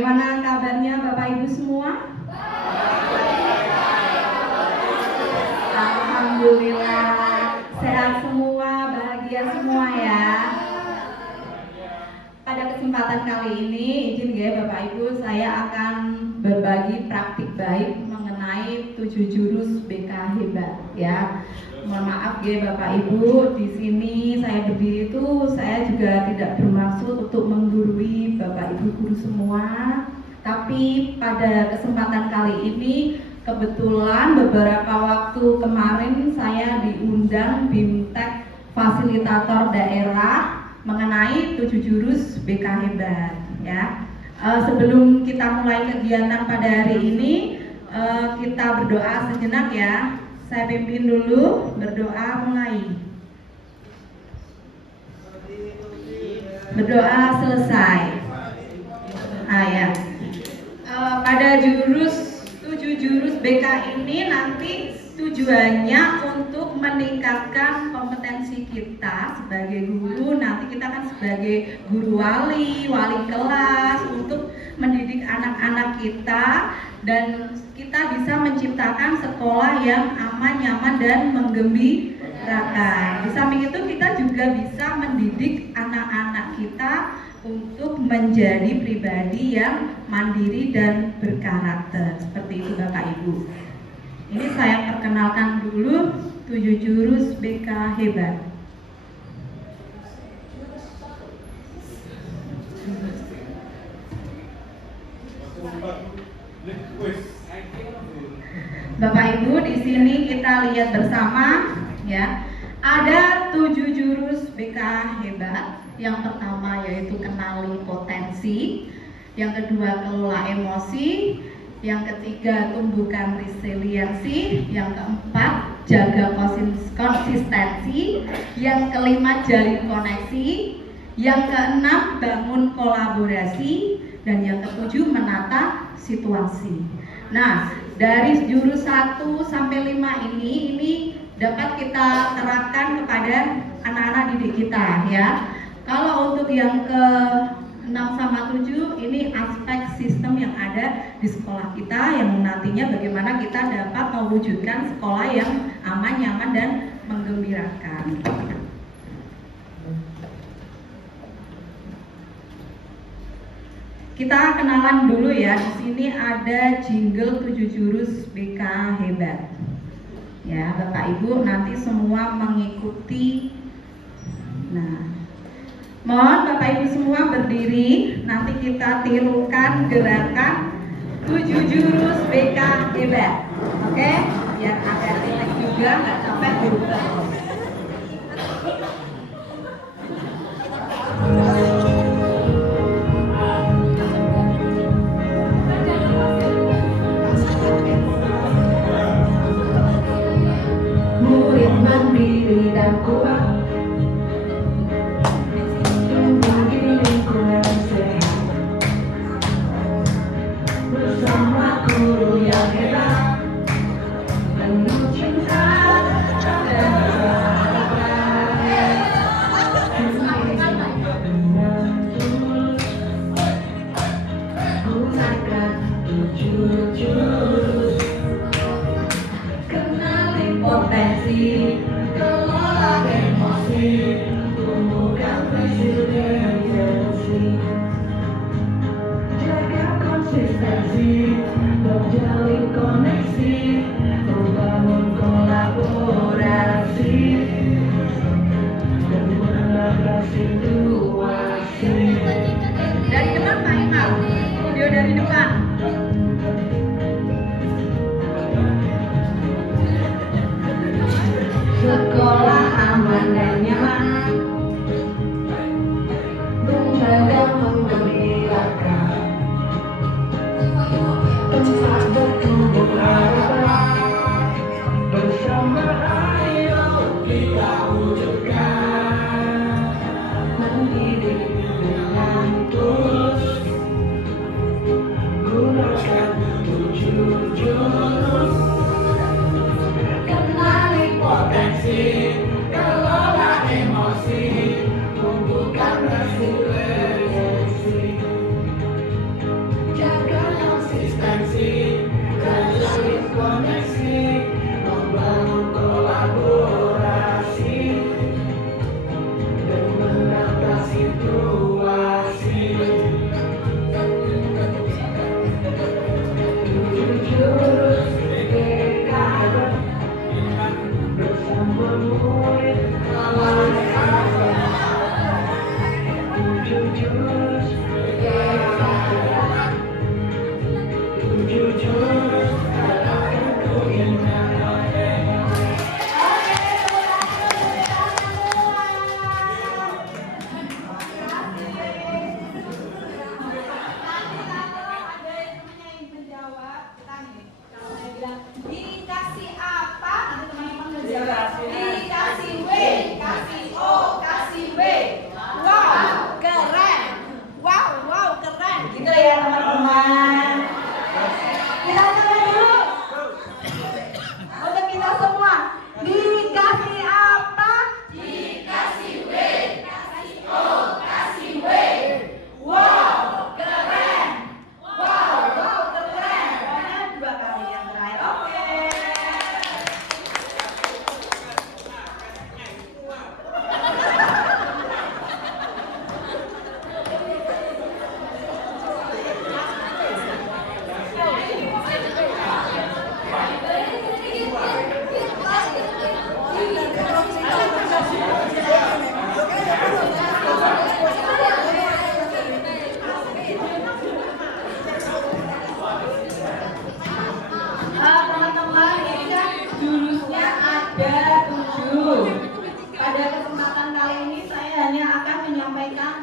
Bagaimana kabarnya Bapak Ibu semua? Alhamdulillah, sehat semua, bahagia semua ya. Pada kesempatan kali ini, izin ya Bapak Ibu, saya akan berbagi praktik baik mengenai 7 jurus BK hebat ya. Mohon maaf ya Bapak Ibu, di sini saya berdiri itu saya juga tidak bermaksud untuk menggurui Bapak Ibu guru semua. Tapi pada kesempatan kali ini kebetulan beberapa waktu kemarin saya diundang BIMTEK fasilitator daerah mengenai 7 jurus BK hebat ya. Sebelum kita mulai kegiatan pada hari ini, kita berdoa sejenak ya. Saya pimpin dulu, berdoa mulai. Berdoa selesai. Ya. Pada 7 jurus BK ini nanti tujuannya untuk meningkatkan kompetensi kita sebagai guru. Nanti kita kan sebagai guru wali kelas untuk mendidik anak-anak kita, dan kita bisa menciptakan sekolah yang aman, nyaman, dan menggembirakan. Di samping itu kita juga bisa mendidik anak-anak kita untuk menjadi pribadi yang mandiri dan berkarakter. Seperti itu Bapak Ibu. Ini saya perkenalkan dulu 7 jurus BK hebat. Bapak Ibu, di sini kita lihat bersama ya. Ada 7 jurus BK hebat. Yang pertama yaitu kenali potensi, yang kedua kelola emosi, yang ketiga tumbuhkan resiliensi, yang keempat jaga konsistensi, yang kelima jalin koneksi, yang keenam bangun kolaborasi, dan yang ketujuh menata situasi. Nah, dari jurus 1 sampai 5 ini dapat kita terapkan kepada anak-anak didik kita ya. Kalau untuk yang ke 6 sama 7 ini aspek sistem yang ada di sekolah kita, yang nantinya bagaimana kita dapat mewujudkan sekolah yang aman, nyaman, dan menggembirakan. Kita kenalan dulu ya. Di sini ada jingle 7 jurus BK hebat. Ya, Bapak Ibu nanti semua mengikuti. Nah, mohon Bapak Ibu semua berdiri, nanti kita tirukan gerakan 7 jurus BK hebat. Oke? Biar agak rileks juga, nggak sampai berubah. Murid mandiri dan kuat, bersama guru yang hebat, penuh cinta dan gunakan 7 jurus. Kenali potensi, kelola emosi, tumbuhkan resiliensi, jaga konsistensi, terjalin koneksi, membangun kolaborasi, dan menata situasi. Dari depan Pak Imam, video dari depan. Sekolah aman dan nyaman, lembaga menggembirakan, tempat bertumbuh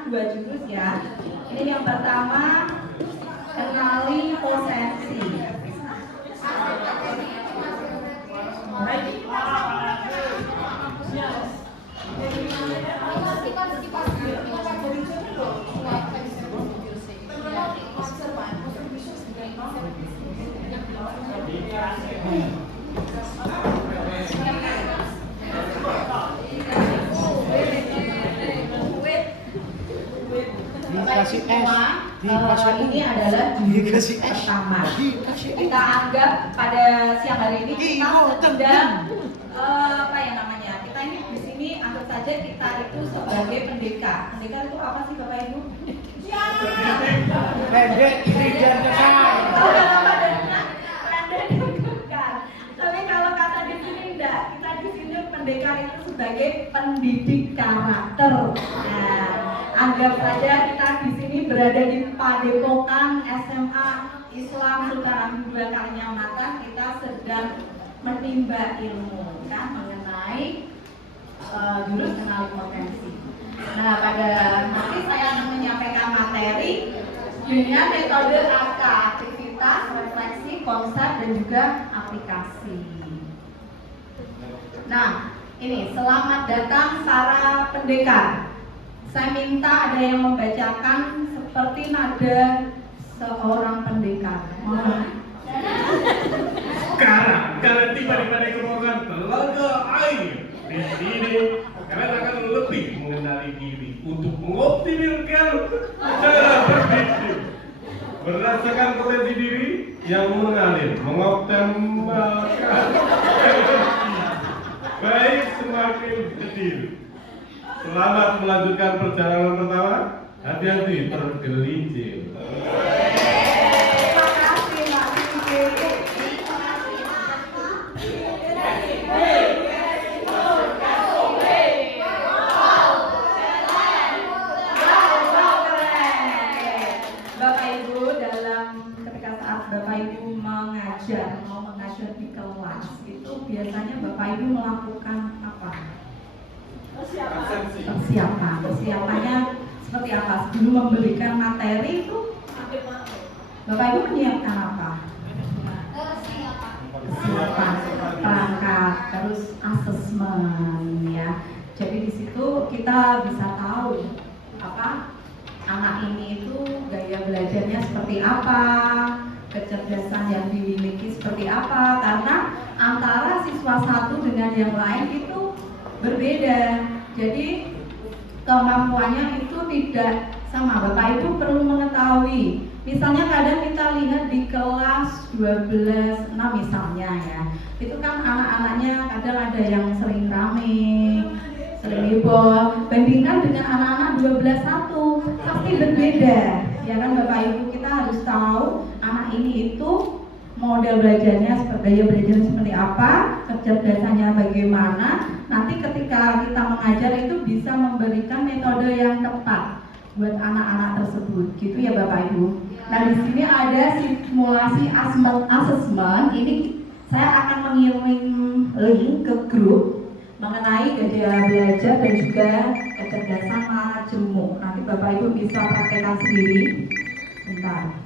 2 jurus ya. Ini yang pertama, kenali potensi. Dikasih es, Ini adalah jurus pertama. Kita anggap pada siang hari ini kita sedang apa ya namanya? Kita ini di sini anggap saja kita itu sebagai pendekar. Pendekar itu apa sih Bapak Ibu? pendek, iri dan kekar. Oh, apa adanya? Pendek dan kekar. Tapi kalau kata di sini enggak, kita di sini pendekar itu sebagai pendidik karakter. Nah, anggap saja kita di sini berada di Padepokan SMA Islam Sultan Hamidullah Karyamata. Kita sedang menimba ilmu kan mengenai jurus kenali potensi. Nah, pada nanti saya akan menyampaikan materi dengan metode AK, aktivitas, refleksi, konsep, dan juga aplikasi. Nah, ini selamat datang para pendekar. Saya minta ada yang membacakan seperti nada seorang pendekar. Sekarang kalian tiba di Padepokan Telaga Air. Di sini kalian akan lebih mengenali diri untuk mengoptimalkan cara berpikir berdasarkan potensi diri yang mengalir, mengoptimalkan energi baik semakin kecil. Selamat melanjutkan perjalanan pertama. Hati-hati tergelincir. Terima kasih Mbak Cici. Bapak Ibu, dalam ketika saat Bapak Ibu mau mengajar di kelas itu biasanya Bapak Ibu melakukan apa? Persiapannya seperti apa? Sebelum memberikan materi itu Bapak Ibu menyiapkan apa? Persiapan, perangkat, terus asesmen ya. Jadi di situ kita bisa tahu apa anak ini itu gaya belajarnya seperti apa, kecerdasan yang dimiliki seperti apa, karena antara siswa satu dengan yang lain itu berbeda. Jadi kemampuannya itu tidak sama. Bapak Ibu perlu mengetahui. Misalnya kadang kita lihat di kelas 12, nah misalnya ya, itu kan anak-anaknya kadang ada yang sering rame, sering heboh. Bandingkan dengan anak-anak 12-1 pasti berbeda. Ya kan Bapak Ibu, kita harus tahu anak ini itu model belajarnya, gaya belajarnya seperti apa, kecerdasannya bagaimana. Nanti ketika kita mengajar itu bisa memberikan metode yang tepat buat anak-anak tersebut, gitu ya Bapak Ibu. Nah di sini ada simulasi asesmen. Ini saya akan mengirim link ke grup mengenai gaya belajar dan juga kecerdasan majemuk. Nanti Bapak Ibu bisa praktekkan sendiri. Bentar.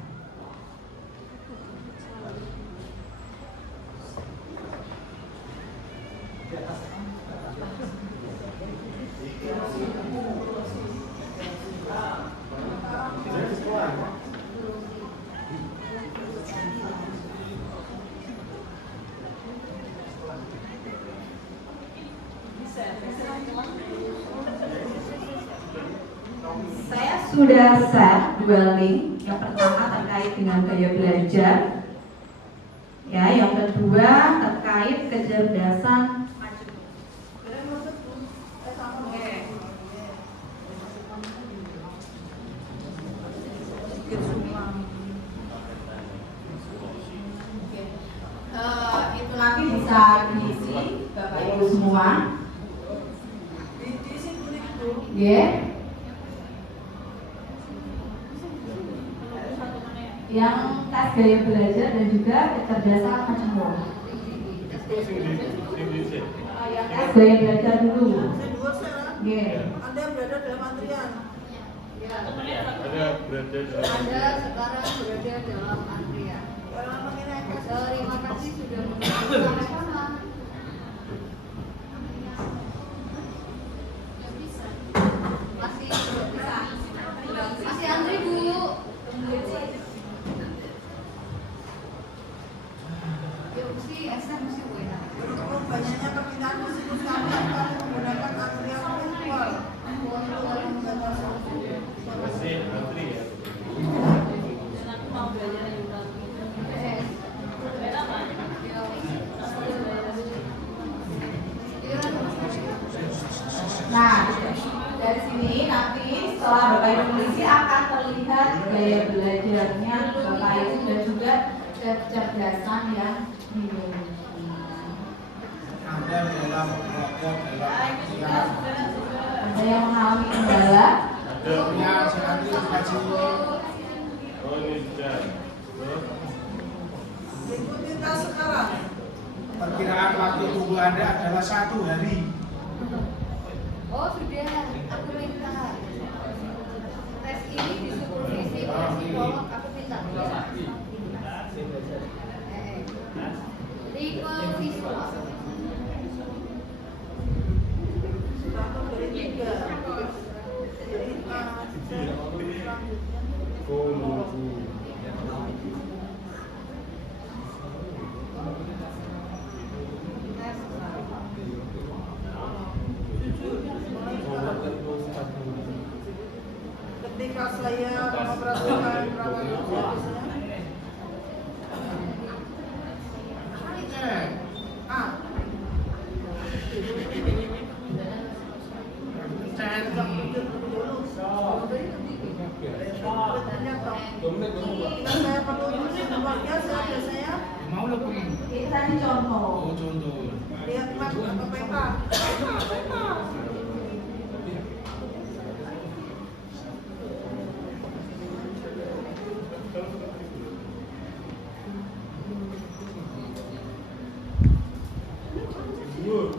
Saya sudah share 2 link. Yang pertama terkait dengan gaya belajar, ya. Yang kedua terkait kecerdasan majemuk. Itu nanti bisa diisi Bapak Ibu semua. Yeah. Yang tes gaya belajar dan juga kecerdasan majemuk. Yang tes gaya belajar dulu. Yeah. Anda berada dalam antrian. Ada berada dalam Anda sekarang berada dalam antrian. Terima kasih sudah menunggu sampai sana. Masih antri Bu. Yuk si SM si Bu ya. Banyaknya permintaan musikus kami akan menggunakan antrian virtual. masih antri ya. Nah, dari sini nanti setelah Bapak Ibu mengisi akan terlihat gaya belajarnya Bapak Ibu dan juga kecerdasan yang dimiliki. Ada dalam belajar dalam siap. Ada yang mengalami kendala? Ada. Ya, sekali kasih. Oh ini sudah. Ikuti tas sekarang. Perkiraan waktu tunggu Anda adalah 1 hari. Oh sudah, aku minta. Tes ini disupervisi oleh psikolog, aku minta. Tipe visual. Sudah memberi 3. Jadi selanjutnya. Ketika saya mengoperasikan perangkat A. Jika saya perlu keluarga, saya biasanya Mau lo pergi? Ini tadi contoh. Oh, contoh. lihat map atau peta.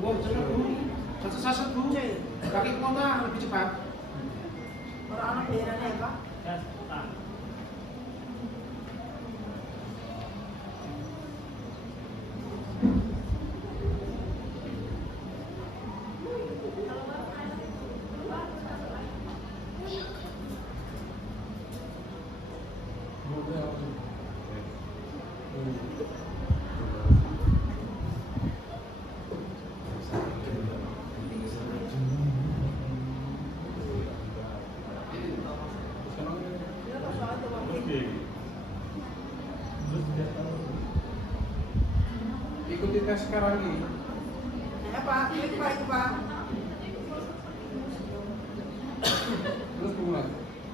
Wow, cepat Bu. Satu-satu Bu. Kaki kuota lebih cepat. Orang anak daerahnya ya Pak. Ikuti tes sekarang ini. Ya Pak, klik Pak itu Pak. Terus mulai.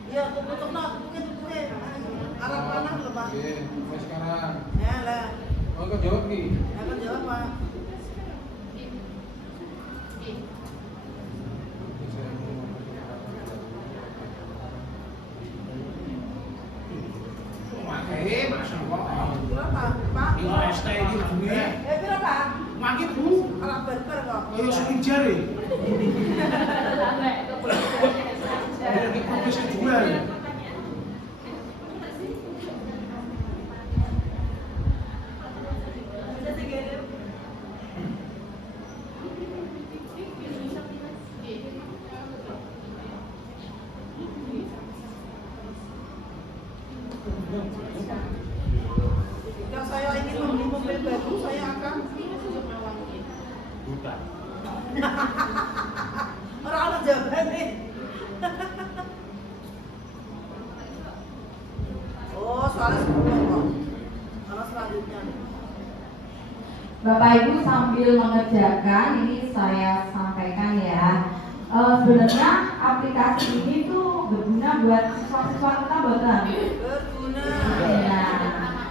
Ya, tutup arah mana dulu Pak? Oke, mulai sekarang. Ya lah, Oh, kau jawab nih. ya kan jawab Pak. Masya Allah. Berapa Pak? Ini ST ini bunyi. Berapa? Makin Bu. Alat burger kok. Ayo sekijar ya. Ini profesi jual. Jika saya ingin membeli mobil baru, saya akan Buta. orang jawaban nih. Oh, soalnya sebelum kok. Kalau selanjutnya. Bapak Ibu sambil mengerjakan ini saya sampaikan ya. Sebenarnya aplikasi ini tuh berguna buat siswa-siswa kita buatan. Berguna.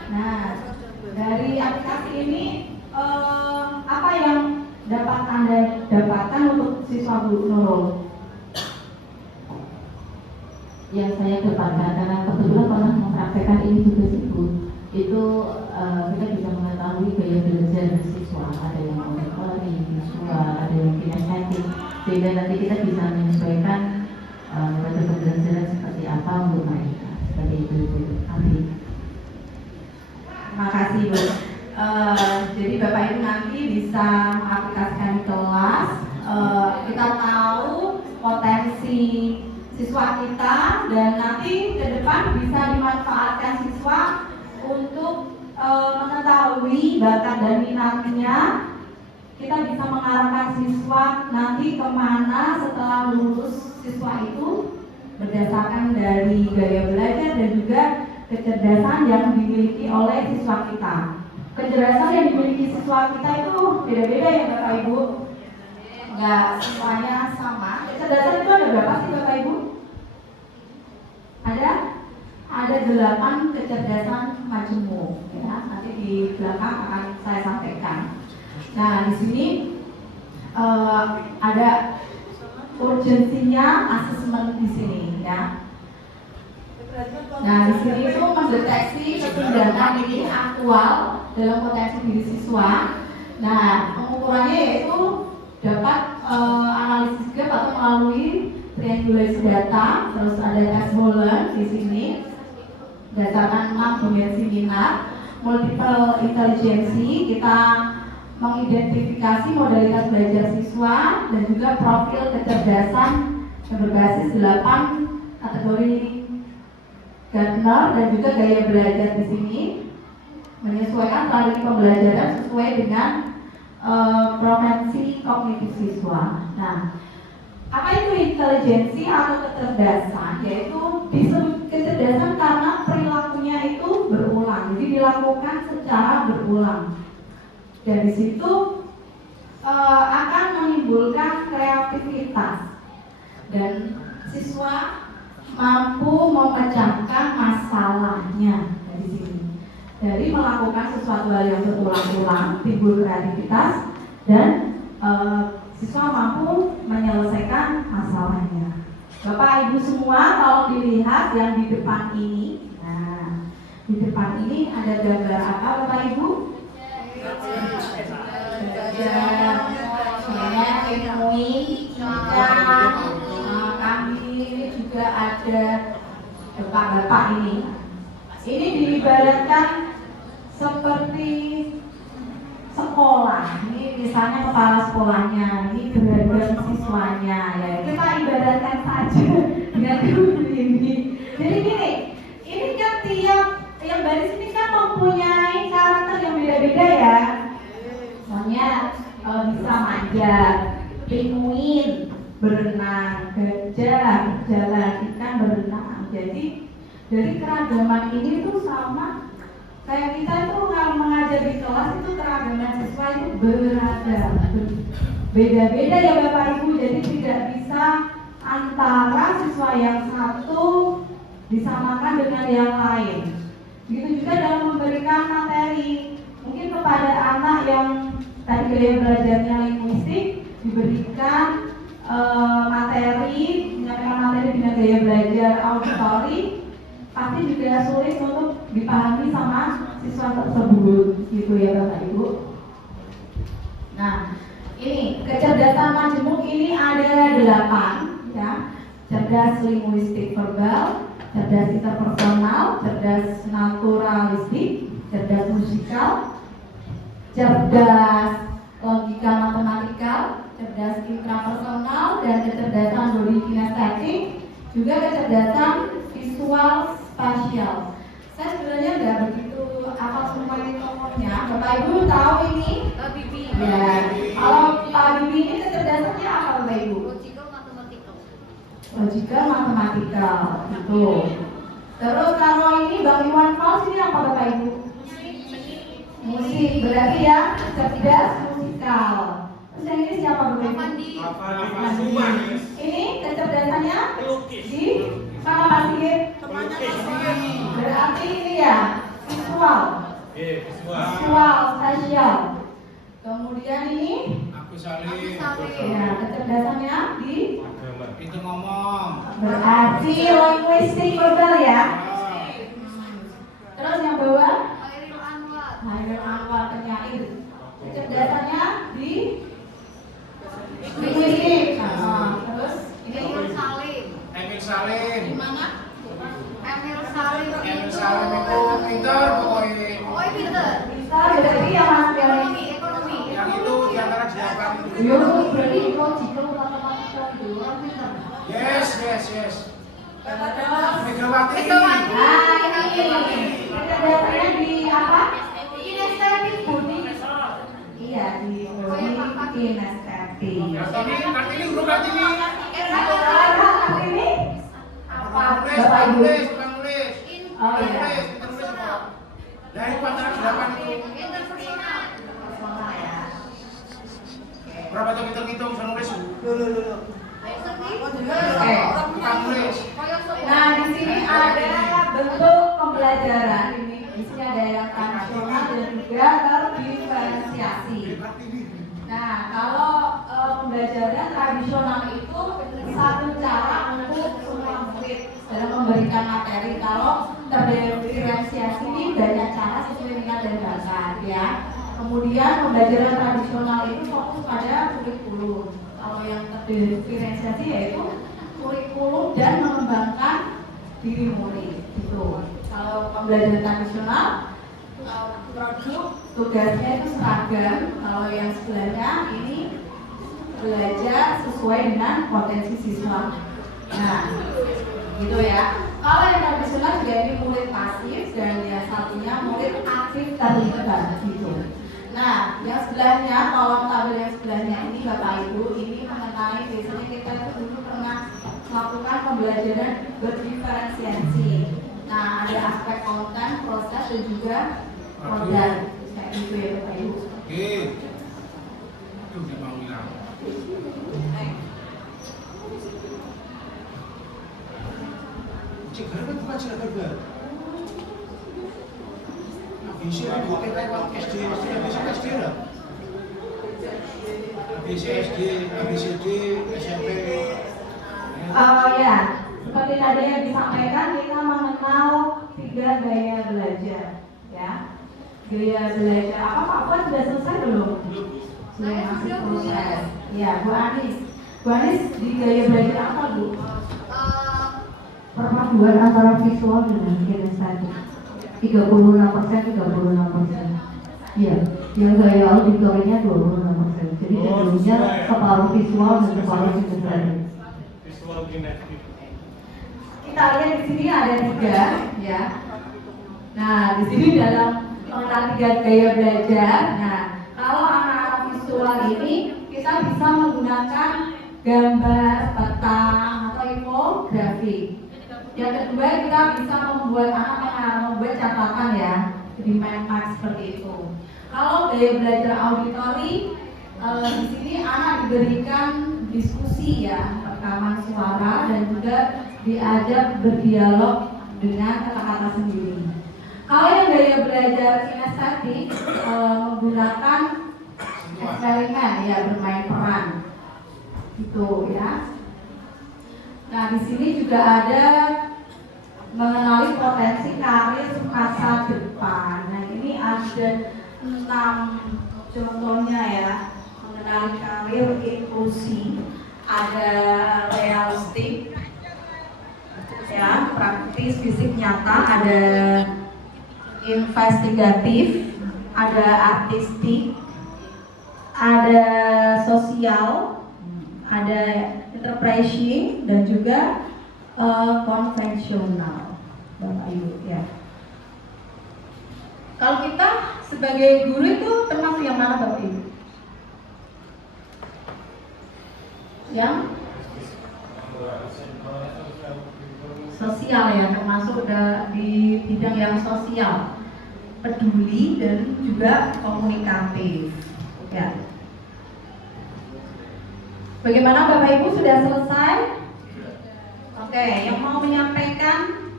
Nah, dari aplikasi ini apa yang dapat Anda dapatkan untuk siswa Bu Nurul? Yang saya dapatkan karena kebetulan pernah mempraktekkan ini juga sih Bu. Itu kita bisa mengetahui gaya belajar siswa, ada yang auditory, visual, ada yang kinestetik, sehingga nanti kita bisa menyesuaikan metode pembelajaran seperti apa untuk mereka. Seperti itu Bu. Amin. Terima kasih Bu. Jadi Bapak Ibu nanti bisa mengaplikasikan di kelas. Kita tahu potensi siswa kita dan nanti ke depan bisa dimanfaatkan siswa untuk mengetahui bakat dan minatnya. Kita bisa mengarahkan siswa nanti kemana setelah lulus siswa itu berdasarkan dari gaya belajar dan juga kecerdasan yang dimiliki oleh siswa kita. Kecerdasan yang dimiliki siswa kita itu beda-beda ya Bapak Ibu. Enggak semuanya sama. Kecerdasan itu ada berapa sih Bapak Ibu? Ada 8 kecerdasan majemuk. Ya, nanti di belakang akan saya sampaikan. Nah, di sini ada urgensinya asesmen di sini ya. Nah, di sini itu mendeteksi kesenjangan ini aktual dalam potensi diri siswa. Nah, pengukurannya yaitu dapat analisis gap atau melalui triangulasi data, terus ada tes Holland di sini berdasarkan 6 dimensi minat, multiple intelligence, kita mengidentifikasi modalitas belajar siswa dan juga profil kecerdasan yang berbasis 8 kategori Gardner dan juga gaya belajar di sini menyesuaikan strategi pembelajaran sesuai dengan provinsi kognitif siswa. Nah, apa itu intelijensi atau kecerdasan? Yaitu disebut kecerdasan karena perilakunya itu berulang, jadi dilakukan secara berulang. Dan di situ akan menimbulkan kreativitas dan siswa mampu memecahkan masalahnya dari sini. Dari melakukan sesuatu hal yang berulang-ulang timbul kreativitas dan siswa mampu menyelesaikan masalahnya. Bapak Ibu semua tolong dilihat yang di depan ini. Nah, di depan ini ada gambar apa Bapak Ibu? Kami ini juga ada bapak-bapak ini. Ini diibaratkan seperti sekolah. Ini misalnya kepala sekolahnya, ini beragam siswanya. Ya, kita ibaratkan saja dengan ini. Jadi gini, ini kan tiap yang baris ini kan mempunyai karakter yang beda-beda ya. Misalnya bisa manjat, pinguin, berenang, gajah, jalan, ikan berenang. Jadi dari keragaman ini tuh sama kayak kita itu kalau mengajar di kelas itu keragaman siswa itu beragam, beda-beda ya Bapak Ibu. Jadi tidak bisa antara siswa yang satu disamakan dengan yang lain. Begitu juga dalam memberikan materi. Mungkin kepada anak yang tadi gaya belajarnya linguistik diberikan materi, menyampaikan materi dengan gaya belajar auditory, pasti juga sulit untuk dipahami sama siswa tersebut, gitu ya Bapak Ibu. Nah, ini kecerdasan majemuk ini ada 8 ya. Cerdas linguistik verbal, cerdas interpersonal, cerdas naturalistik, cerdas musikal, cerdas logika matematikal, cerdas intrapersonal, dan kecerdasan body kinestetik, juga kecerdasan visual spasial. Saya sebenarnya nggak begitu apa semua ini nomornya. Bapak Ibu tahu ini? Bibi. Ya. Kalau Pak Bibi ini kecerdasannya apa Bapak Ibu? Logical mathematical. Logical matematikal, gitu. Terus kalau ini Bang Iwan Fals ini apa Bapak Ibu? Musik, berarti ya cerdas musikal. Terus yang ini siapa Bapak Ibu? Avandi. Ini kecerdasannya di mana Pak Sigit? Berarti ini ya visual, visual spasial. Kemudian ini Aku salin. ya kecerdasannya di Itu ngomong. berarti linguistik verbal ya. Terus yang bawah Khairul Anwar. Hairul Anwar penyair. Kecerdasannya di linguistik. Terus ini Imam Salim. Yo, berarti logical matematika itu orang pintar. Yes. Megawati. Ini dasarnya di apa? Kinestetik budi. Iya, di budi kinestetik. Kartini, guru Kartini. Kartini apa? Bapak Ibu. Bukan nulis. Oh iya. Kita nulis apa? Dari pacaran 8 itu. Personal ya. Berapa tuh hitung bisa nulis? Dulu. Bukan nulis. Nah, di sini ada bentuk pembelajaran. Di sini ada yang tradisional dan juga terdiferensiasi. Nah, kalau pembelajaran tradisional itu satu cara untuk semua murid dalam memberikan materi. Kalau terdiferensiasi ini banyak cara sesuai minat dan bakat ya. Kemudian pembelajaran tradisional itu fokus pada kurikulum. Kalau yang terdiferensiasi yaitu kurikulum dan mengembangkan diri murid gitu. Kalau pembelajaran tradisional produk tugasnya itu seragam. Kalau yang sebelahnya ini belajar sesuai dengan potensi siswa. Nah, gitu ya. Kalau yang tradisional juga ini murid pasif dan yang satunya murid aktif terlibat gitu. Nah, yang sebelahnya, kolom tabel yang sebelahnya ini Bapak Ibu, ini mengenai biasanya kita itu dulu pernah melakukan pembelajaran berdiferensiasi. Nah, ada aspek konten, proses dan juga modal. Kayak gitu ya Bapak Ibu. Oke. Itu dia mau bilang. Cik, kenapa bukan cik berber? Bisa dua kita waktu SD lah. SD, ABCD, SMP. Ya, seperti tadi yang disampaikan, kita mengenal 3 gaya belajar, ya. Gaya belajar apa Pak Puan sudah selesai belum? Sudah masih proses. Ya, Bu Anis. Bu Anis di gaya belajar apa Bu? Perpaduan antara visual dengan kinestetik. 36%. Iya, yang gaya auditorinya 26%. Jadi cenderungnya separuh visual dan separuh kinestetik. Visual kinetik. Kita lihat di sini ada 3, ya. Nah, di sini dalam mengenal 3 gaya belajar. Nah, kalau anak-anak visual ini kita bisa menggunakan gambar, peta, atau infografik. Yang kedua, kita bisa membuat membuat catatan ya, jadi mind map seperti itu. Kalau gaya belajar auditori, di sini anak diberikan diskusi ya, rekaman suara dan juga diajak berdialog dengan kata-kata sendiri. Kalau yang gaya belajar kinestetik menggunakan eksperimen ya, bermain peran, gitu ya. Nah, di sini juga ada mengenali potensi karir masa depan. Nah, ini ada 6 contohnya ya, mengenali karir inklusi, ada realistik, ya, praktis fisik nyata, ada investigatif, ada artistik, ada sosial, ada enterprising dan juga konvensional, Bapak Ibu ya. Kalau kita sebagai guru itu termasuk yang mana Bapak Ibu? Yang sosial ya, termasuk di bidang yang sosial, peduli dan juga komunikatif ya. Bagaimana Bapak Ibu, sudah selesai? Oke, yang mau menyampaikan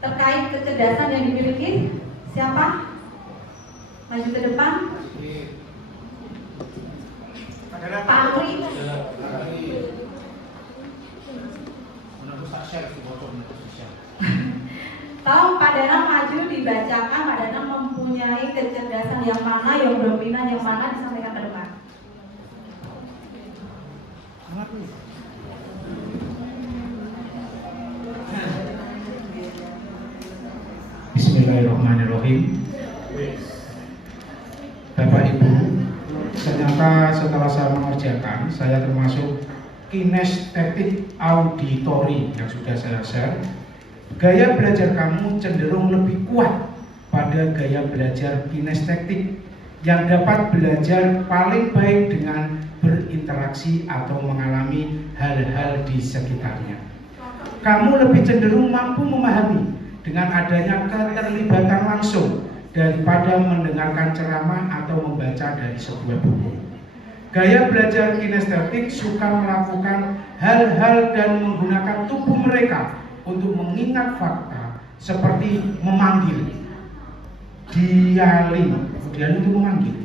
terkait kecerdasan yang dimiliki siapa? Maju ke depan. Pak Amri. Tolong Pak Danang maju, dibacakan Pak Danang mempunyai kecerdasan yang mana, yang dominan yang mana, disampaikan ke depan. Bismillahirrahmanirrahim. Bapak Ibu, ternyata setelah saya mengerjakan, saya termasuk kinestetik auditori yang sudah saya share. Gaya belajar kamu cenderung lebih kuat pada gaya belajar kinestetik yang dapat belajar paling baik dengan berinteraksi atau mengalami hal-hal di sekitarnya. Kamu lebih cenderung mampu memahami dengan adanya keterlibatan langsung daripada mendengarkan ceramah atau membaca dari sebuah buku. Gaya belajar kinestetik suka melakukan hal-hal dan menggunakan tubuh mereka untuk mengingat fakta seperti memanggil, dialing itu memanggil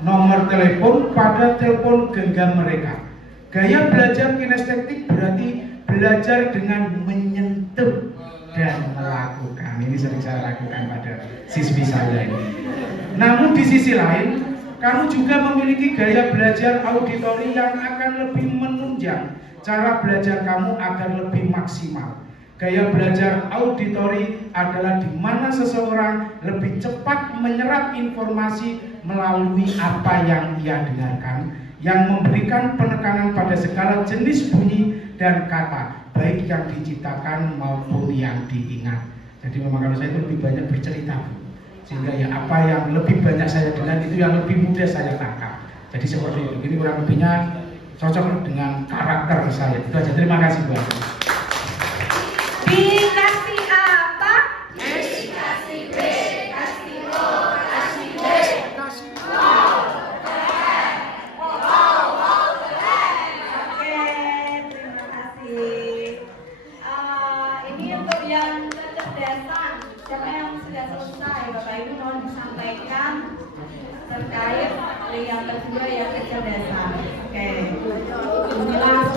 nomor telepon pada telepon genggam mereka. Gaya belajar kinestetik berarti belajar dengan menyentuh dan melakukan. Ini sering saya lakukan pada siswi saya ini. Namun di sisi lain, kamu juga memiliki gaya belajar auditori yang akan lebih menunjang cara belajar kamu agar lebih maksimal. Gaya belajar auditori adalah di mana seseorang lebih cepat menyerap informasi melalui apa yang ia dengarkan, yang memberikan penekanan pada segala jenis bunyi dan kata, baik yang diciptakan maupun yang diingat. Jadi memang kalau saya itu lebih banyak bercerita, sehingga ya apa yang lebih banyak saya dengar itu yang lebih mudah saya tangkap. Jadi seperti itu. Ini kurang lebihnya cocok dengan karakter saya. Itu aja. Terima kasih Bu. Dikasih apa? Kasih B, kasih O, kasih B, Kasih. Oke, terima kasih. Ini untuk yang kecerdasan, siapa yang sudah selesai? Bapak Ibu mohon disampaikan terkait yang kedua yang kecerdasan. Oke, silakan.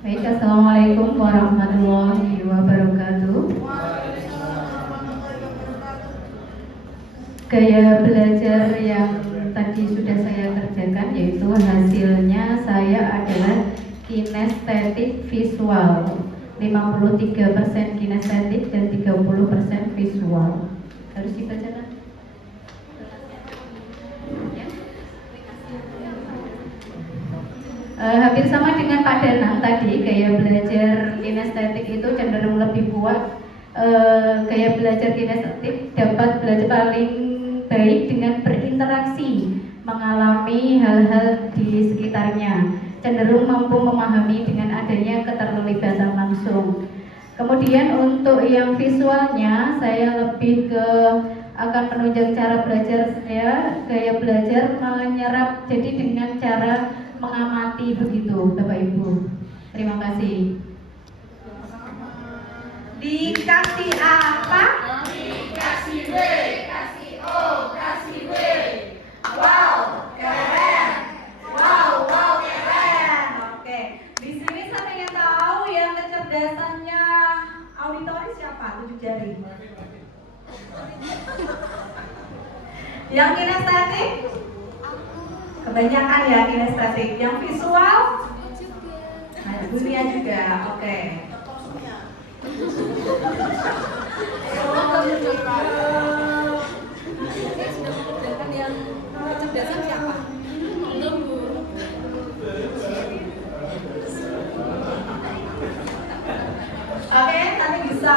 Baik, assalamualaikum warahmatullahi wabarakatuh. Gaya belajar yang tadi sudah saya kerjakan yaitu hasilnya saya adalah kinestetik visual, 53% kinestetik dan 30% visual. Harus dibacakan. Hampir sama dengan Pak Danang tadi, gaya belajar kinestetik itu cenderung lebih kuat. Gaya belajar kinestetik dapat belajar paling baik dengan berinteraksi, mengalami hal-hal di sekitarnya, cenderung mampu memahami dengan adanya keterlibatan langsung. Kemudian untuk yang visualnya, saya lebih ke akan menunjang cara belajar saya, gaya belajar menyerap, jadi dengan cara mengamati begitu, Bapak Ibu. Terima kasih. Dikasih apa? kasih B, kasih O, kasih B. Wow, keren. Wow, keren. Oke, di sini siapa yang tahu yang kecerdasannya auditori siapa? 7 jari. Yang kinestetik? Kebanyakan ya kinestetik. Yang visual? Nah, dunia juga. Oke. Yang kecerdasan siapa? Oke, nanti bisa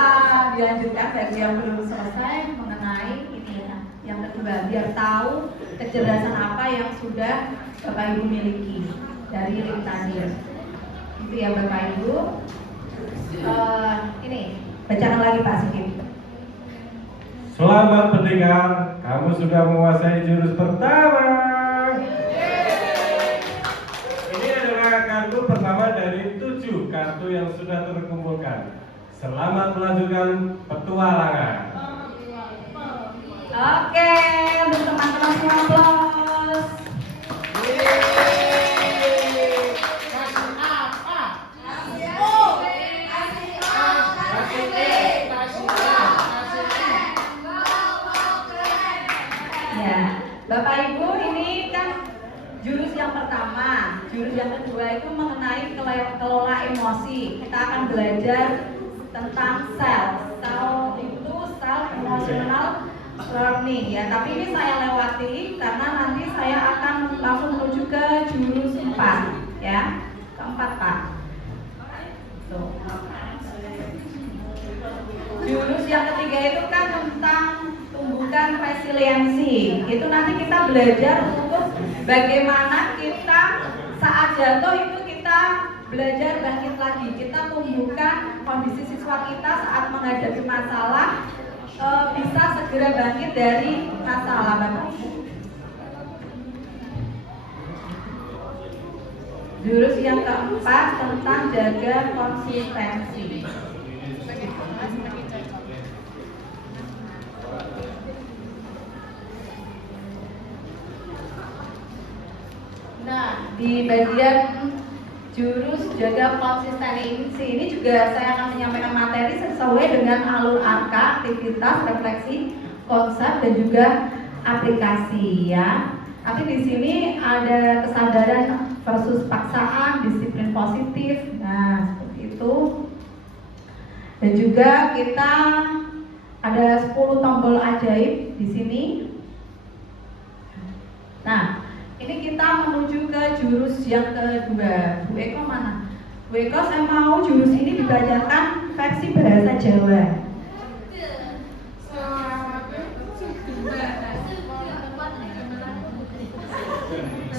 dilanjutkan dari yang belum selesai mengenai ini ya, yang kedua, biar tahu kecerdasan apa yang sudah Bapak Ibu miliki dari link tadi. Itu ya Bapak Ibu. Ini bacakan lagi Pak Sigit. Selamat pendengar, kamu sudah menguasai jurus pertama. Ini adalah kartu pertama dari 7 kartu yang sudah terkumpulkan. Selamat melanjutkan petualangan. Oke, untuk teman-teman semua aplaus. yang pertama, jurus yang kedua itu mengenai kelola emosi. Kita akan belajar tentang self itu self emotional learning ya. Tapi ini saya lewati karena nanti saya akan langsung menuju ke jurus 4 ya. Keempat Pak. Tuh. Jurus yang ketiga itu kan tentang tumbuhkan resiliensi. Itu nanti kita belajar untuk bagaimana kita saat jatuh itu kita belajar bangkit lagi. Kita tumbuhkan kondisi siswa kita saat menghadapi masalah bisa segera bangkit dari masalah. Bapak. Jurus yang keempat tentang jaga konsistensi. Nah, di bagian jurus jaga konsistensi ini juga saya akan menyampaikan materi sesuai dengan alur angka, aktivitas, refleksi, konsep dan juga aplikasi ya. Tapi di sini ada kesadaran versus paksaan, disiplin positif. Nah, seperti itu. Dan juga kita ada 10 tombol ajaib di sini. Nah, ini kita menuju ke jurus yang kedua. Bu Eko mana? Bu Eko, saya mau jurus ini dibacakan versi bahasa Jawa.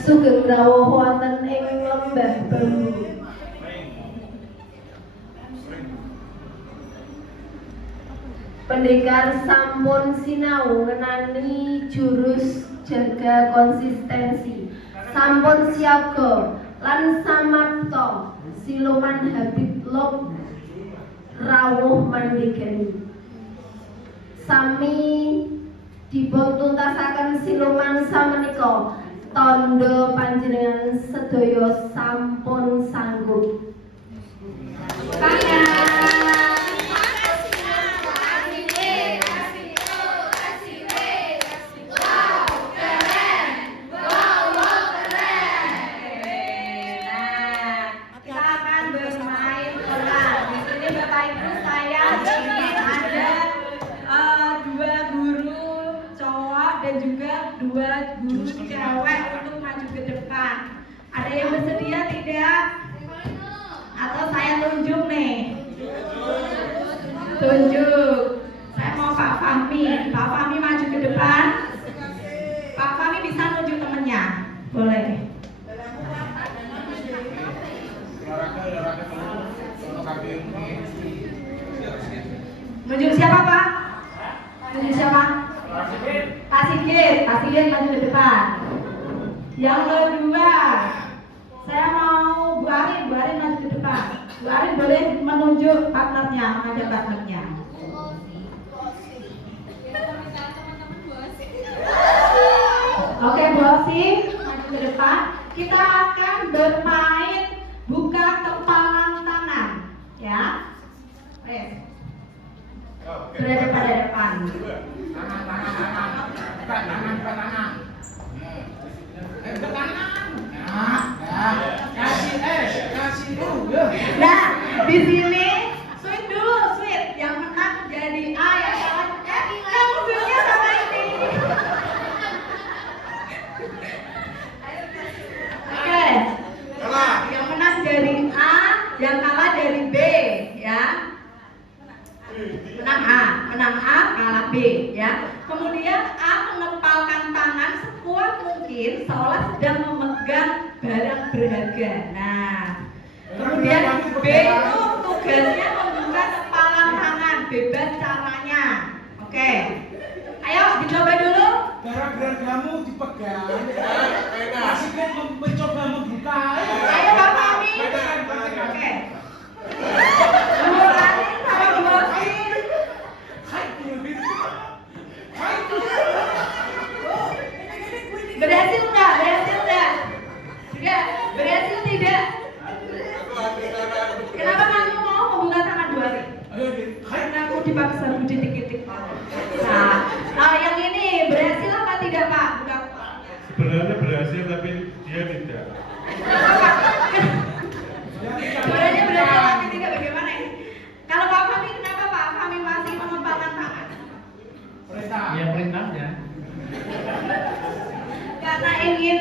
Sugeng rawuh wonten ing lembah bambu. Pendekar sampun sinau ngenani jurus jaga konsistensi. Sampun siaga lan samapta siluman Habib Lob rawuh mandhegani. Sami dipun tuntasaken siluman samenika tandha panjenengan sedaya sampun sanggup. Dan juga 2 guru cewek untuk maju ke depan. Ada yang bersedia tidak? Atau saya tunjuk nih? Tunjuk. Saya mau Pak Fahmi. Pak Fahmi maju ke depan. Pak Fahmi bisa tunjuk temennya. Boleh. Tunjuk siapa Pak? Tunjuk siapa? Pak Sigit maju ke depan. Yang kedua, saya mau Bu Arin maju ke depan. Bu Arin boleh menunjuk partnernya, mengajak partnernya. Oke, Bu Osi, maju ke depan. Kita akan bermain buka kepalan tangan, ya. Berada pada depan. Nah, di sini sweet dulu, sweet. Yang menang jadi A, yang kalah kamu sweetnya sama ini. Oke. Yang menang dari A, yang kalah dari B, ya. Menang A, kalah B, ya. Kemudian A mengepalkan tangan sekuat mungkin seolah sedang memegang barang berharga. Nah, kemudian B itu tugasnya membuka kepalan tangan, bebas caranya. Oke. Ayo dicoba dulu. Barang berhargamu dipegang. Masih kan mencoba membuka. Ayo Pak Fahmi. Oke. Bu Arin sama Bu Osi. Berhasil enggak? Berhasil tidak? Kenapa kamu mau membuka tangan Bu Arin? Karena aku dipaksa titik-titik. Nah, yang ini berhasil apa tidak Pak? Sebenarnya berhasil tapi dia Dia tidak. Sebenarnya berarti laki tidak bagaimana ini? Kalau Pak Fahmi, kenapa Pak Fahmi masih mengepalkan tangan? Ya perintahnya. Karena ingin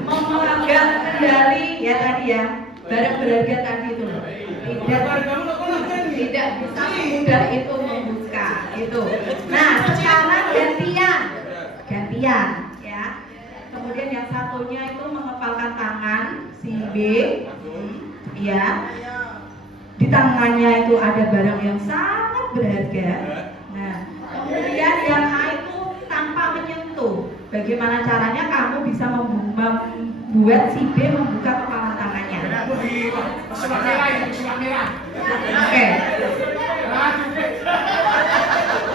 memegang kendali ya tadi ya, barang berharga tadi itu loh. Tidak bisa semudah itu membuka itu. Nah sekarang gantian ya. Kemudian yang satunya itu mengepalkan tangan si B, ya. Di tangannya itu ada barang yang sangat berharga. Nah kemudian yang A itu tanpa menyentuh. Bagaimana caranya kamu bisa membuat si B membuka kepalan tangannya? Oke.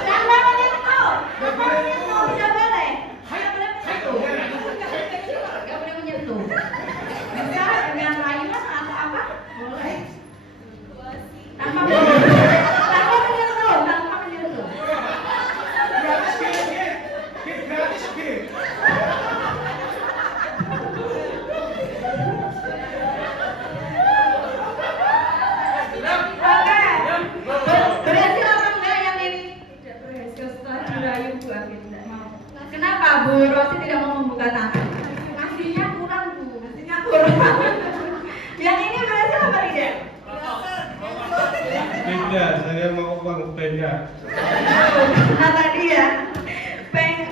Tanpa menyentuh, tidak boleh. Tidak boleh menyentuh. Bisa dengan rayuan atau apa? Boleh. Tanpa menyentuh. Berhasil apa enggak yang ini? Tidak berhasil setelah dirayu Bu Afif tidak mau. Kenapa Bu Rosi tidak mau membuka tangan? Nasinya kurang Bu. Nasinya kurang. Yang ini berhasil apa tidak? Tidak, saya mau uang banyak. Nah tadi ya,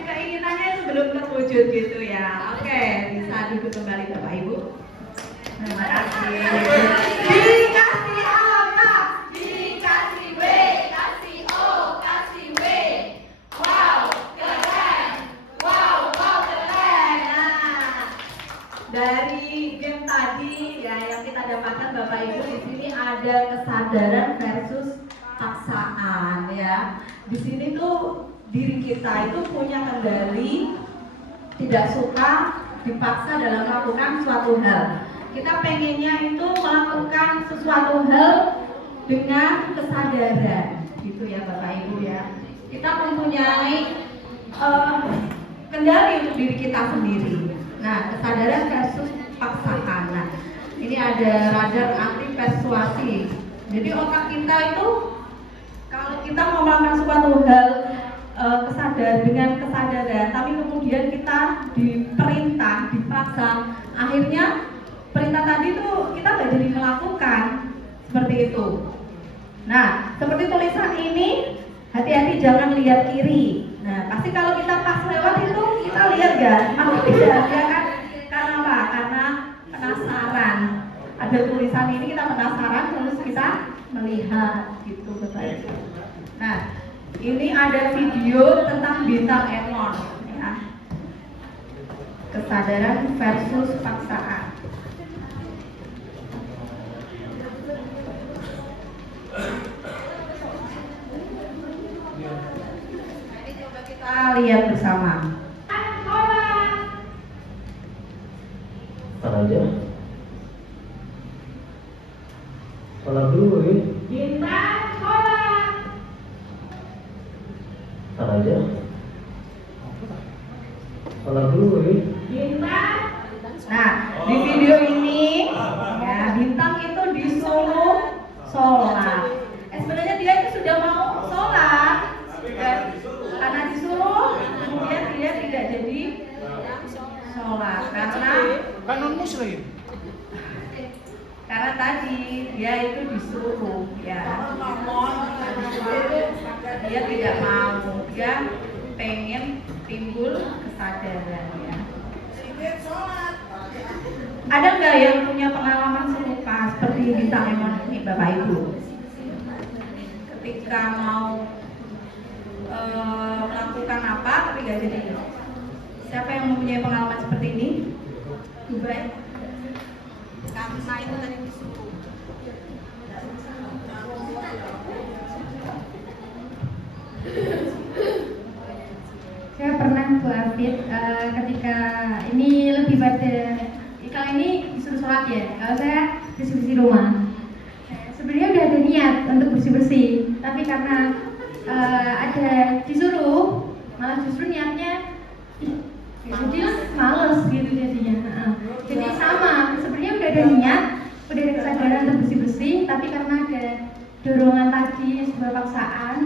keinginannya itu belum terwujud gitu ya. Oke, bisa duduk kembali Bapak Ibu. Terima kasih. Dikasih apa? Dikasih B, kasih O, kasih W. Wow, keren. Wow, keren. Nah, dari game tadi ya yang kita dapatkan Bapak Ibu di sini ada kesadaran versus paksaan ya. Di sini tuh diri kita itu punya kendali, tidak suka dipaksa dalam melakukan suatu hal. Kita pengennya itu melakukan sesuatu hal dengan kesadaran, gitu ya Bapak Ibu ya. Kita mempunyai kendali untuk diri kita sendiri. Nah, kesadaran versus paksaan. Nah, ini ada radar anti persuasi. Jadi otak kita itu kalau kita mau melakukan suatu hal dengan kesadaran, tapi kemudian kita diperintah, dipaksa, akhirnya perintah tadi itu kita nggak jadi melakukan seperti itu. Nah, seperti tulisan ini, hati-hati jangan lihat kiri. Nah, pasti kalau kita pas lewat itu kita lihat nggak? Malah tidak, ya kan? Karena apa? Karena penasaran. Ada tulisan ini kita penasaran, terus kita melihat gitu Bapak Ibu. Nah, ini ada video tentang bintang Emon ya. Kesadaran versus paksaan. Ini coba kita lihat bersama. Aja. Sholat dulu ya. Bintang sekolah. Aja. Sholat dulu ya. Bintang. Nah, di video ini ya Bintang itu disuruh sholat. Sebenarnya dia itu sudah mau sholat, karena disuruh, kemudian dia tidak jadi sholat karena Kan non muslim. karena tadi dia itu disuruh ya. Dia tidak mau, dia pengen timbul kesadaran ya. Ada nggak yang punya pengalaman serupa seperti Bintang Emon ini Bapak Ibu? Ketika mau melakukan apa tapi nggak jadi. Siapa yang mempunyai pengalaman seperti ini? Dubai. Karena itu tadi disuruh. Saya pernah Bu Afid ketika ini lebih pada kalau ini disuruh sholat ya, kalau saya bersih-bersih rumah. Sebenarnya udah ada niat untuk bersih-bersih, tapi karena ada disuruh, malah justru niatnya jadi males gitu jadinya. Jadi ada niat, udah ada kesadaran untuk bersih-bersih, tapi karena ada dorongan tadi sebuah paksaan,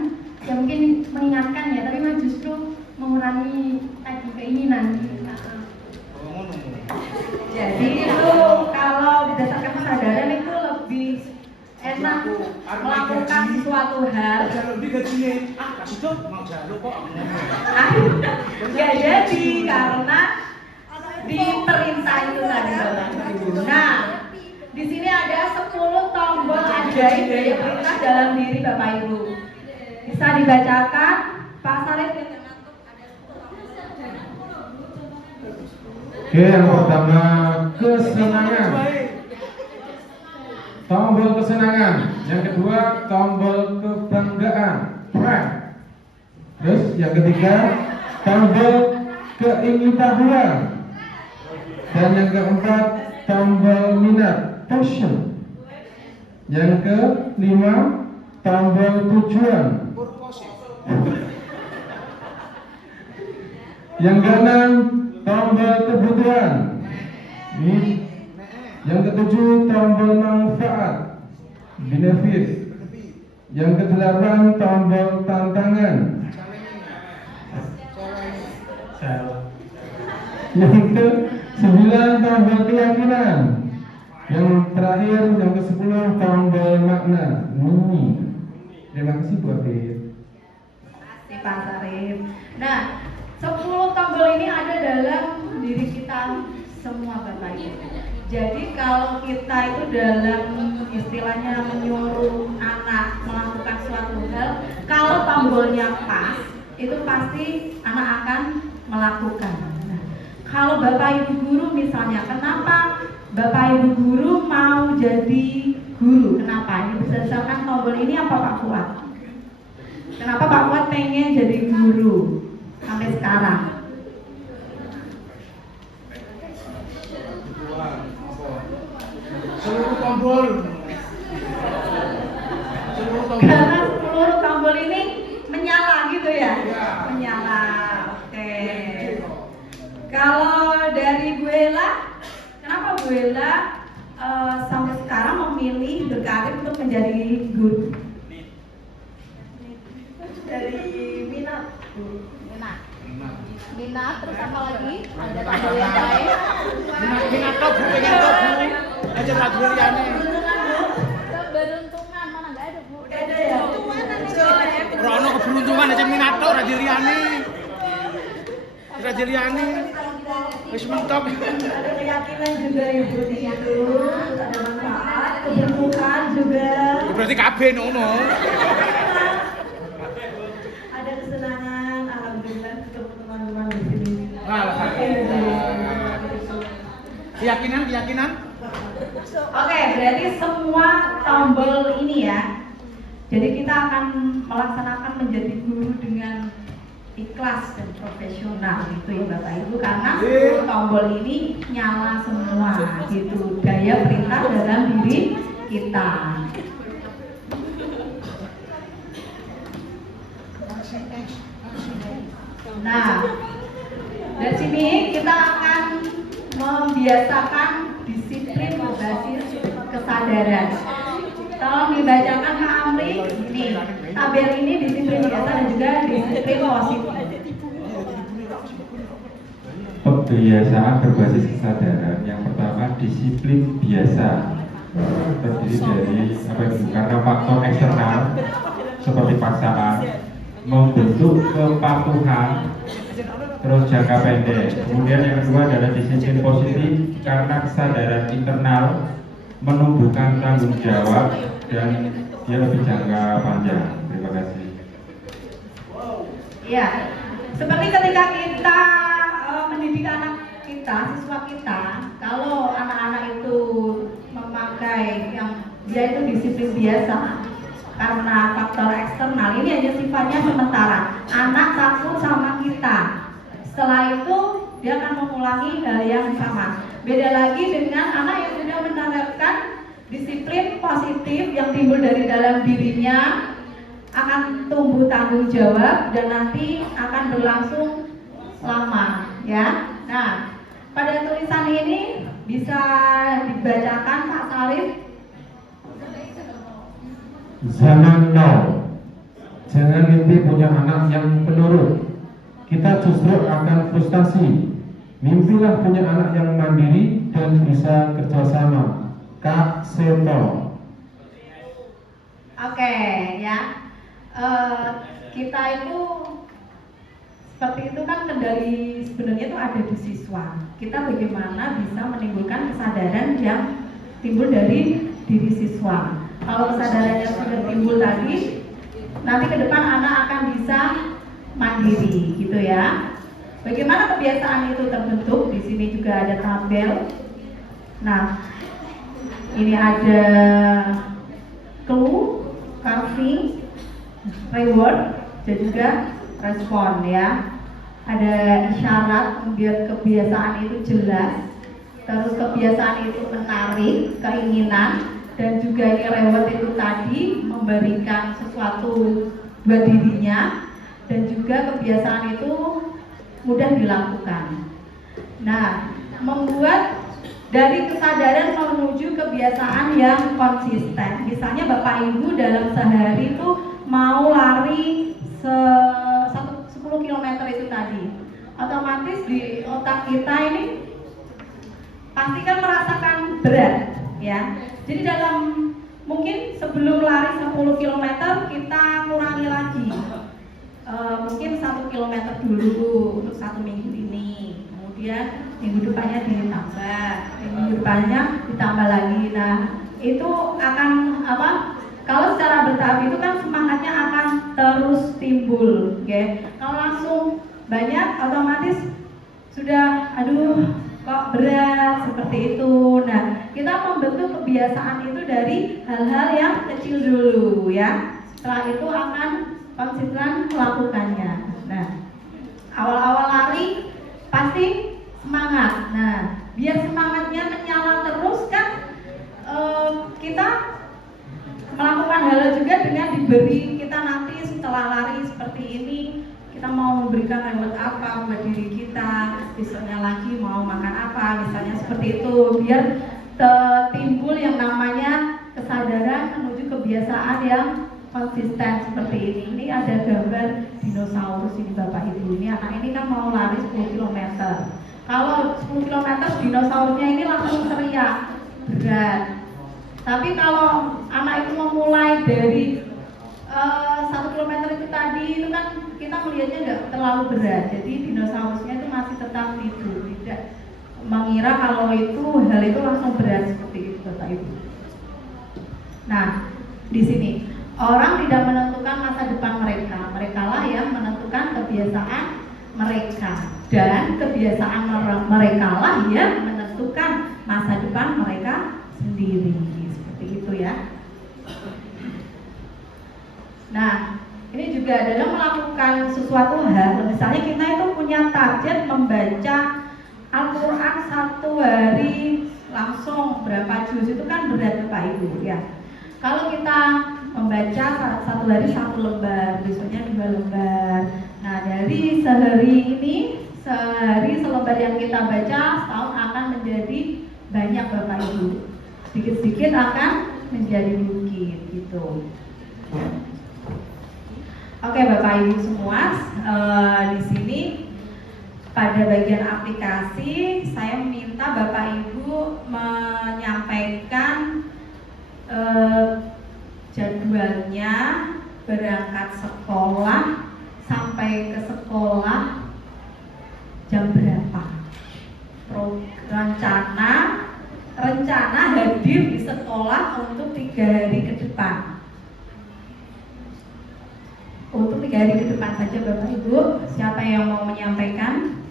ya mungkin mengingatkan ya, tapi malah justru mengurangi tadi keinginan. Jadi itu kalau berdasarkan kesadaran itu lebih enak melakukan suatu hal. Nggak jadi karena diperintah itu tadi Bapak Ibu. Nah, di sini ada 10 tombol ajaib daya perintah dalam diri Bapak Ibu. Bisa dibacakan Pak Sarif? Oke, yang pertama kesenangan. Tombol kesenangan. Yang kedua tombol kebanggaan. Pride. Terus yang ketiga tombol keingintahuan. Dan yang keempat tombol minat. Passion. Yang kelima tombol tujuan. Yang keenam tombol kebutuhan. Ini. Yang ketujuh tombol manfaat, benefit. Yang kedelapan tombol tantangan. Yang ke-9 tombol keyakinan. Yang terakhir yang ke-10 tombol makna. Terima kasih Bu Afif. Terima kasih Pak Sarif. Nah, 10 tombol ini ada dalam diri kita semua Bapak Ibu. Jadi kalau kita itu dalam istilahnya menyuruh anak melakukan suatu hal, kalau tombolnya pas, itu pasti anak akan melakukan. Nah, kalau Bapak Ibu guru misalnya, kenapa Bapak Ibu guru mau jadi guru? Kenapa? Ini berdasarkan tombol ini apa Pak Fuad? Kenapa Pak Fuad pengen jadi guru sampai sekarang? Seluruh tombol. Karena seluruh tombol ini menyala gitu ya? Menyala. Oke. Kalau dari Bu Ella, kenapa Bu Ella sampai sekarang memilih berkarir untuk menjadi guru? Dari minat. Minat, terus apa lagi? Ada tombol yang lain? Minat toh Bu, pengen toh Bu. Aja lagu liane. Keberuntungan mana nggak ada Bu? Udah ada ya? Rono keberuntungan aja minat toh raja liane. Raja liane. Wis mentok. Ada keyakinan juga Ibu di situ, ada manfaat, keberuntungan juga. Berarti kabeh nono. Ada kesenangan, alhamdulillah ketemu teman-teman di sini. Alhamdulillah. Keyakinan. Oke, berarti semua tombol ini ya. Jadi kita akan melaksanakan menjadi guru dengan ikhlas dan profesional gitu ya Bapak Ibu, karena seluruh tombol ini nyala semua gitu, daya perintah dalam diri kita. Nah, dari sini kita akan membiasakan disiplin berbasis kesadaran. Tolong dibacakan Kak Amri. Nih, tabel ini disiplin biasa dan juga disiplin positif. Kebiasaan berbasis kesadaran. Yang pertama disiplin biasa. Terdiri dari apa itu? Karena faktor eksternal seperti paksaan, membentuk kepatuhan, terus jangka pendek. Kemudian yang kedua adalah disiplin positif karena kesadaran internal, menumbuhkan tanggung jawab dan dia lebih jangka panjang. Terima kasih. Ya, seperti ketika kita mendidik anak kita, siswa kita, kalau anak-anak itu memakai yang dia itu disiplin biasa karena faktor eksternal, ini hanya sifatnya sementara. Anak takut sama kita. Setelah itu dia akan mengulangi hal yang sama. Beda lagi dengan anak yang sudah menerapkan disiplin positif yang timbul dari dalam dirinya, akan tumbuh tanggung jawab dan nanti akan berlangsung lama ya. Nah, pada tulisan ini Bisa dibacakan Pak Salif? Zaman now, jangan mimpi punya anak yang penurut. Kita justru akan frustasi. Mimpilah punya anak yang mandiri dan bisa kerjasama. Kak Seto. Oke, ya. Kita itu seperti itu kan kendali sebenarnya itu ada di siswa. Kita bagaimana bisa menimbulkan kesadaran yang timbul dari diri siswa. Kalau kesadarannya sudah timbul tadi, nanti ke depan anak akan bisa mandiri, gitu ya. Bagaimana kebiasaan itu terbentuk? Di sini juga ada tabel. Nah, ini ada clue, carving, reward, dan juga respon ya. Ada isyarat biar kebiasaan itu jelas, terus kebiasaan itu menarik, keinginan, dan juga ini reward itu tadi memberikan sesuatu buat dirinya, dan juga kebiasaan itu mudah dilakukan. Nah, membuat dari kesadaran menuju kebiasaan yang konsisten. Misalnya Bapak Ibu dalam sehari itu mau lari 10 km itu tadi, otomatis di otak kita ini pasti kan merasakan berat ya. Jadi dalam mungkin sebelum lari 10 km kita kurangi lagi, mungkin 1 km dulu untuk 1 minggu ini, kemudian minggu depannya ditambah, minggu depannya ditambah lagi. Nah itu akan apa? Kalau secara bertahap itu kan semangatnya akan terus timbul, okay? Kalau langsung banyak otomatis sudah aduh kok berat seperti itu. Nah kita membentuk kebiasaan itu dari hal-hal yang kecil dulu ya. Setelah itu akan konsisten melakukannya. Nah awal-awal lari pasti semangat. Nah biar semangatnya menyala terus kan kita melakukan hal juga dengan diberi kita nanti setelah lari seperti ini kita mau memberikan reward apa buat diri kita, besoknya lagi mau makan apa, misalnya seperti itu, biar timbul yang namanya kesadaran menuju kebiasaan yang konsisten seperti ini. Ini ada gambar dinosaurus ini Bapak Ibu, ini anak ini kan mau lari 10 km. Kalau 10 km dinosaurusnya ini langsung teriak berat. Tapi kalau anak itu memulai dari 1 km itu tadi, itu kan kita melihatnya nggak terlalu berat. Jadi dinosaurusnya itu masih tetap tidur, tidak mengira kalau itu hal itu langsung berat seperti itu Bapak Ibu. Nah di sini orang tidak menentukan masa depan mereka, merekalah yang menentukan kebiasaan mereka, dan kebiasaan merekalah yang menentukan masa depan mereka sendiri. Itu ya. Nah, ini juga adalah melakukan sesuatu hal. Misalnya kita itu punya target membaca Al-Quran 1 hari langsung berapa juz, itu kan berat Bapak Ibu ya. Kalau kita membaca 1 hari 1 lembar, besoknya 2 lembar. Nah dari sehari ini, sehari selembar yang kita baca, setahun akan menjadi banyak Bapak Ibu. Sedikit-sedikit akan menjadi bukit gitu. Oke Bapak Ibu semua, di sini pada bagian aplikasi saya meminta Bapak Ibu menyampaikan jadwalnya berangkat sekolah sampai ke sekolah jam berapa, rencana hadir di sekolah untuk 3 hari ke depan. Untuk 3 hari ke depan saja Bapak Ibu. Siapa yang mau menyampaikan?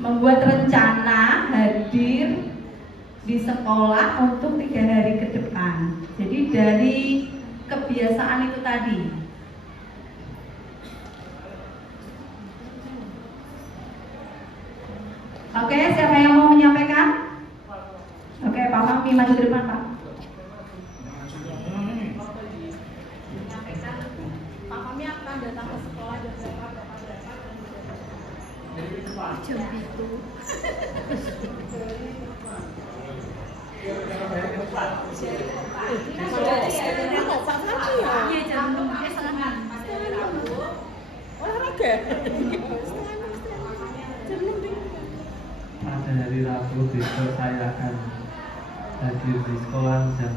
Membuat rencana hadir di sekolah untuk 3 hari ke depan. Jadi dari kebiasaan itu tadi. Oke, siapa yang mau menyampaikan? Oke, Pak Fahmi maju ke depan, Pak. Pak Fahmi akan datang ke sekolah jam berapa? Pada hari Rabu besok saya akan hadir di sekolah jam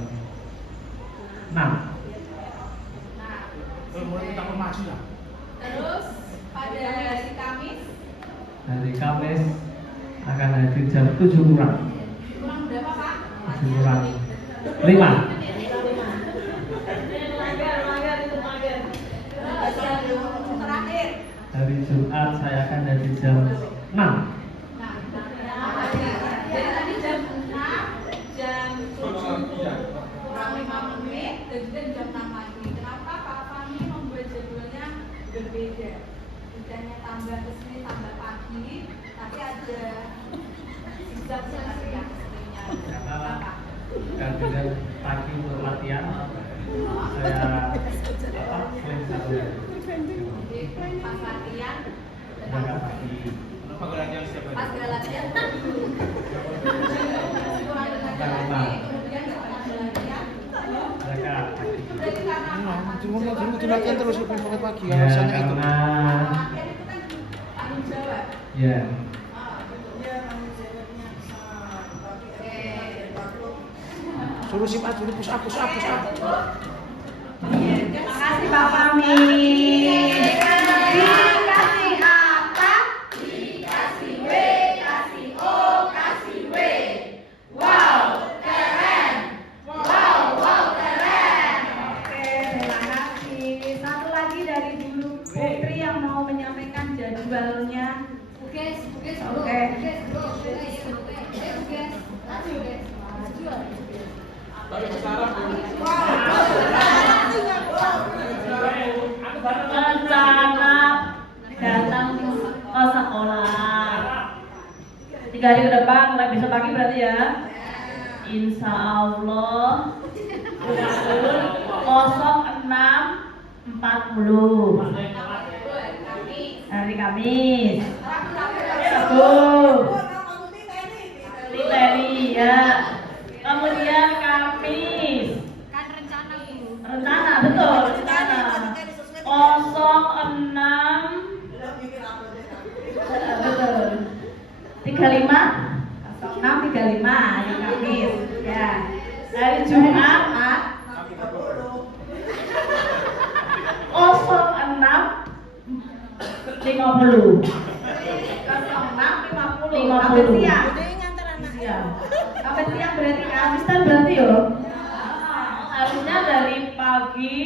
6. Mulai kita maju lah. Terus pada hari Kamis Hari Kamis akan hadir jam 7 kurang. kurang berapa Pak? 7 kurang 5. Terakhir. Hari Jumat saya akan hadir jam 6. Jadi tadi jam 6, jam 7 kurang 5 menit, dan juga jam 6 lagi. Kenapa Pak Fahmi membuat jadwalnya berbeda? Bukannya tambah ke sini tambah pagi, tapi ada zigzag seperti yang sebenarnya. Kenapa? Karena pagi untuk latihan saya sering satu Jadi pas latihan, jaga pagi. pas gak latihan, kurang dengan lagi, kemudian setelah latihan, Jaga pagi. itu berarti karena apa? Cuma latihan terus sampai pagi Ya, karena Latihan itu kan tanggung jawab. ya suruh si Pak dulu push up. Terima kasih Pak Fahmi. Dikasih apa? Dikasih W, kasih O, kasih W. Wow, keren. Wow, keren. Oke, terima kasih. Satu lagi dari dulu Putri yang mau menyampaikan jadwalnya. Tugas Oke. Rencana datang ke sekolah 3 hari ke depan, mulai besok pagi berarti ya. Insya Allah usul 06.40 hari Kamis. Sabtu Titeni ya. Kemudian Kamis. kan rencana Bu. Rencana betul, rencana 06 betul 35 hari Kamis ya. Hari Jumat 06.50 siang. Sampai siang berarti Kamis kan berarti yo. Harusnya dari pagi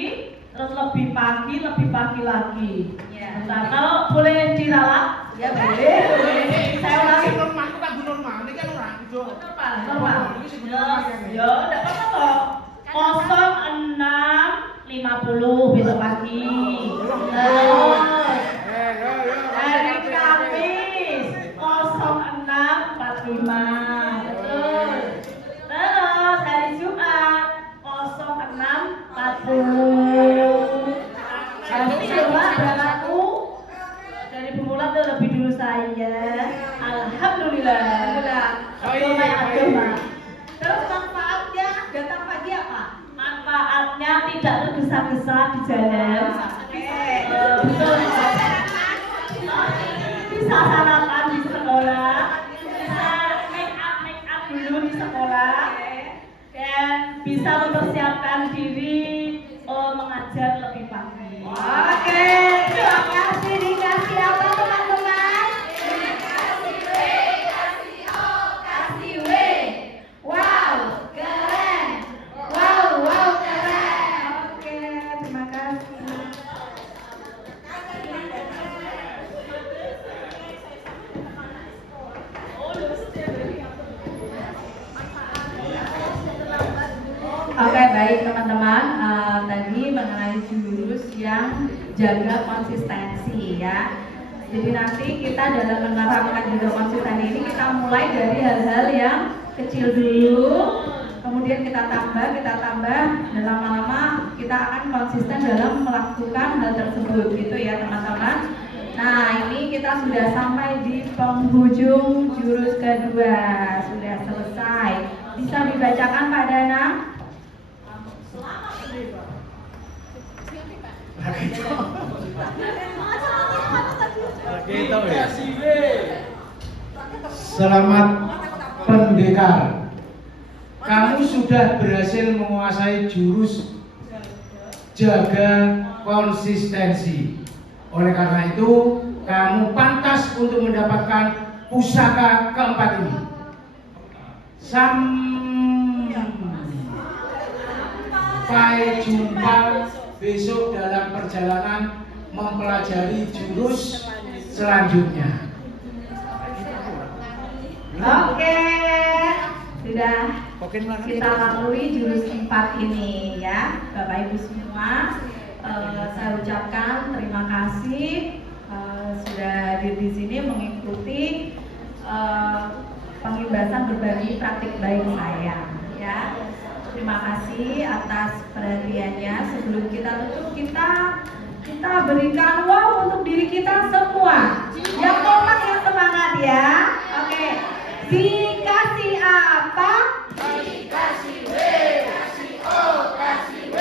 terus lebih pagi lagi. Nah, kalau boleh diralat ya boleh. Saya ulangi. Normal ini kan orang itu. Normal. Ya, enggak apa-apa toh. 06.50 besok pagi. Terus hari Kamis 06.45. Betul. Terus hari Jumat 06.40. Pasti ya Pak berlaku dari pemula tuh lebih dulu saya. Alhamdulillah. Alhamdulillah. Terus manfaatnya datang pagi apa? Manfaatnya tidak tergesa-gesa di jalan. Betul. Bisa sarapan di sekolah, bisa make up dulu di sekolah, dan bisa mempersiapkan diri mengajar lebih pagi. Oke, terima kasih. Dikasih apa teman-teman? Dikasih W, kasih O, kasih W. Wow, keren. Wow, keren. Oke, terima kasih. Oke, baik teman-teman. Tadi mengenai jurus yang jaga konsistensi ya. Jadi nanti kita dalam menerapkan juga konsistensi ini kita mulai dari hal-hal yang kecil dulu, kemudian kita tambah, dan lama-lama kita akan konsisten dalam melakukan hal tersebut gitu ya teman-teman. Nah, ini kita sudah sampai di penghujung jurus kedua. Sudah selesai. Bisa dibacakan Pak Danang? Selamat pendekar. Kamu sudah berhasil menguasai jurus jaga konsistensi. Oleh karena itu, kamu pantas untuk mendapatkan pusaka keempat ini. Sampai jumpa besok dalam perjalanan mempelajari jurus selanjutnya. Oke, sudah kita lalui jurus 4 ini ya, Bapak Ibu semua. Saya ucapkan terima kasih sudah hadir di sini mengikuti pengimbasan berbagi praktik baik saya. Ya, terima kasih atas perhatiannya. Sebelum kita tutup, kita berikan wow untuk diri kita semua. Yang kompak, yang semangat ya. Oke. Dikasih apa? Dikasih W, kasih O, kasih W.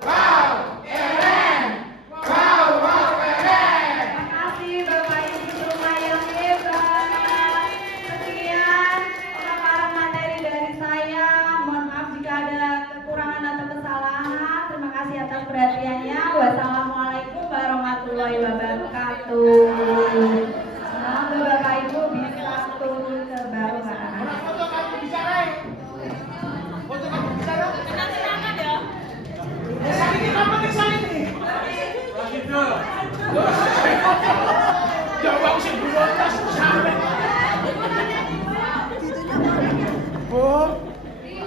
Wow, keren. Wow, keren. Terima kasih Bapak Ibu semua yang hebat. Sekian pemaparan materi dari saya. Mohon maaf jika ada kekurangan atau kesalahan. Terima kasih atas perhatiannya. Wassalamualaikum warahmatullahi wabarakatuh. Semoga Bapak Ibu bisa turun ke bawah. Ya, bang sih belum